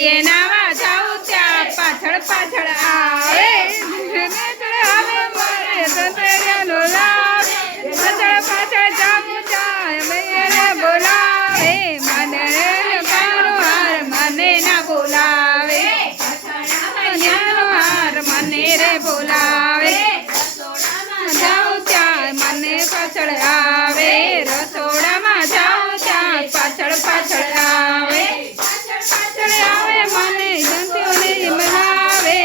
નદીએ નાવા જાઉં ત્યાં પાછળ પાછળ આવે આવે મારે સસરિયાનો લાવે પાછળ પાછળ જાઉં ત્યાં મેરે બોલાવે મને કાનો હાર મને ના બોલાવે હાર મને રે બોલાવે જાઉં ત્યાં મને પાછળ આવે રસોડામાં જાઉં ત્યાં પાછળ પાછળ આવે પાછળ આવે મને જંતુઓને બોલાવે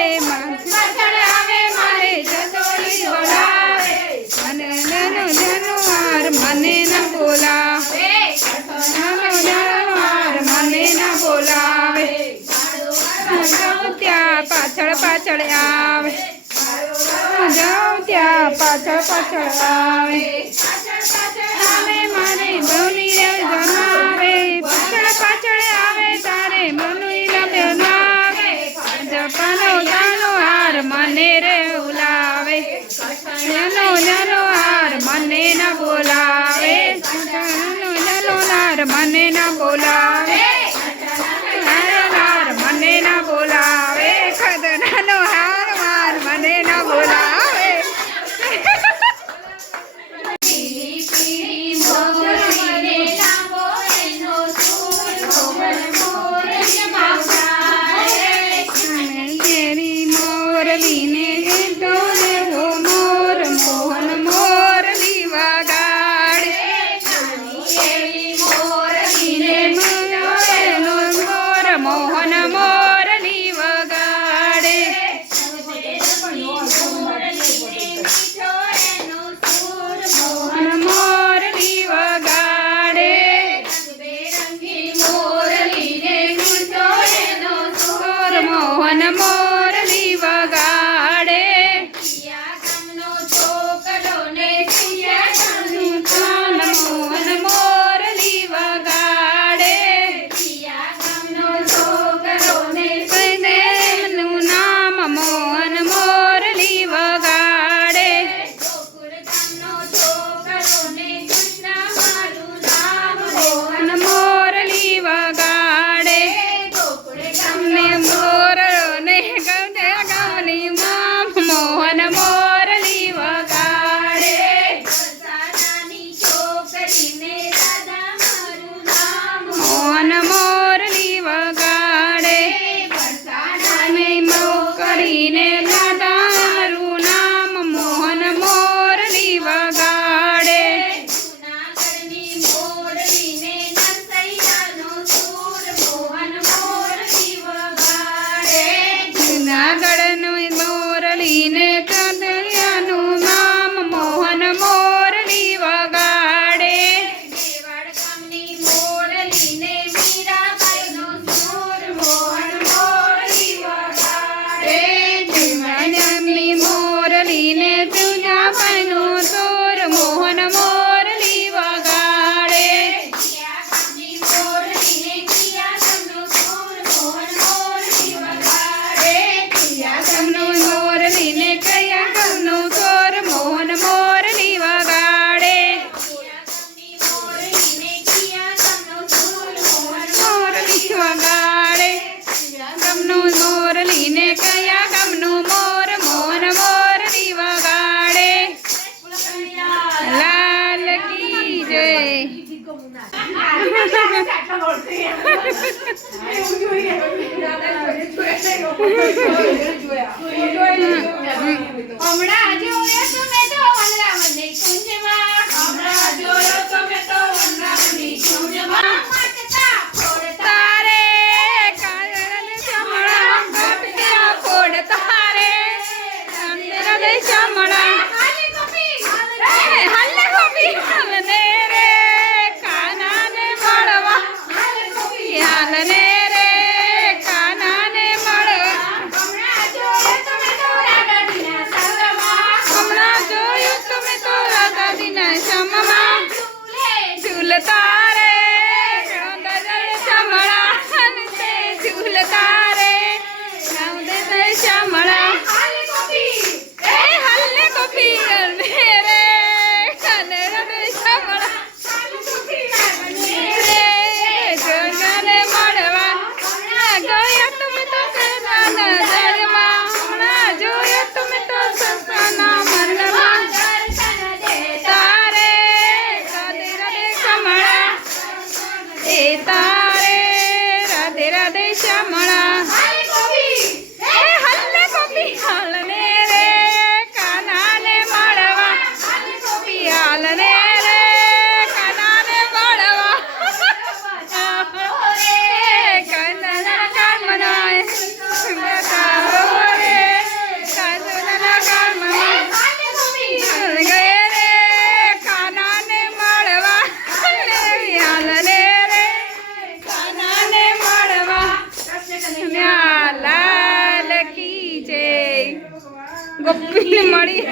પાછળ આવે મને જંતુઓને બોલાવે મને નાનો નાનો હાર મને ના બોલાવે નાનો નાનો હાર મને ના બોલાવે જાઉં ત્યાં પાછળ પાછળ આવે જાઉં ત્યાં પાછળ પાછળ આવે આવે મારે બની જમાવે પાછળ પાછળ આવે તારે મનુઈ બનાવે જપાનો જાનો હાર મને રે ઉલાવે જાનો જાનો હાર મને ના બોલાવે જાનો જાનો હાર મને ના બોલાવે હાર મને ના બોલાવે ખદનાનો હાર માર મને ના બોલાવે મોરલીને ગીતોને હો મોર મોહન મોરલી વગાડે મોરલીને મોર મોહન મોરલી વગાડે મોહન મોરલી વગાડે મોહન મોરલી વગાડે મોહન મોરલી વગાડે એનું નામ મોહન મોરલી વગાડે મોહન મોરલી વગાડે તમને મોરને ગામની મામ મોહન મોરલી વગાડે મોહન મોરલી વગાડે તમે કરીને દાદા મારું નામ મોહન મોરલી વગાડે જુનાગઢનું મોરલીને કદરિયાનું નામ મોહન મોરલી વગાડે દેવાનની મોરલીને તુજાભાઈનું સુર મોહન મોરલી વગાડે ગામનું મોરલીને કયા ગામનું સુર મોહન મોરલી વગાડે મોરલી વગાડે ગામનું મોરલીને કયા ગામનું મોર મોહન મોરલી વગાડે લાલ કી જય હમણાં જોયો તમે તો વનરાવની કુંજમાં હમણાં જોયો તમે તો વનરાવની કુંજમાં તારે કાજળ ચમડા કટક્યા ફોડ તારે ચંદ્ર ચમડા હલ્લે ગોપી હલને રે કાનાને મળવા હાલને રે કાનાને મળવા હમણાં જોયું તમે તો રાધાજીના સમમાં ઝૂલતા રે ચમડા ઝૂલતા રે ચમડા હલ્લે ગોપી રે કનર ચમડા રે જગને મળવા ગોપીને મળી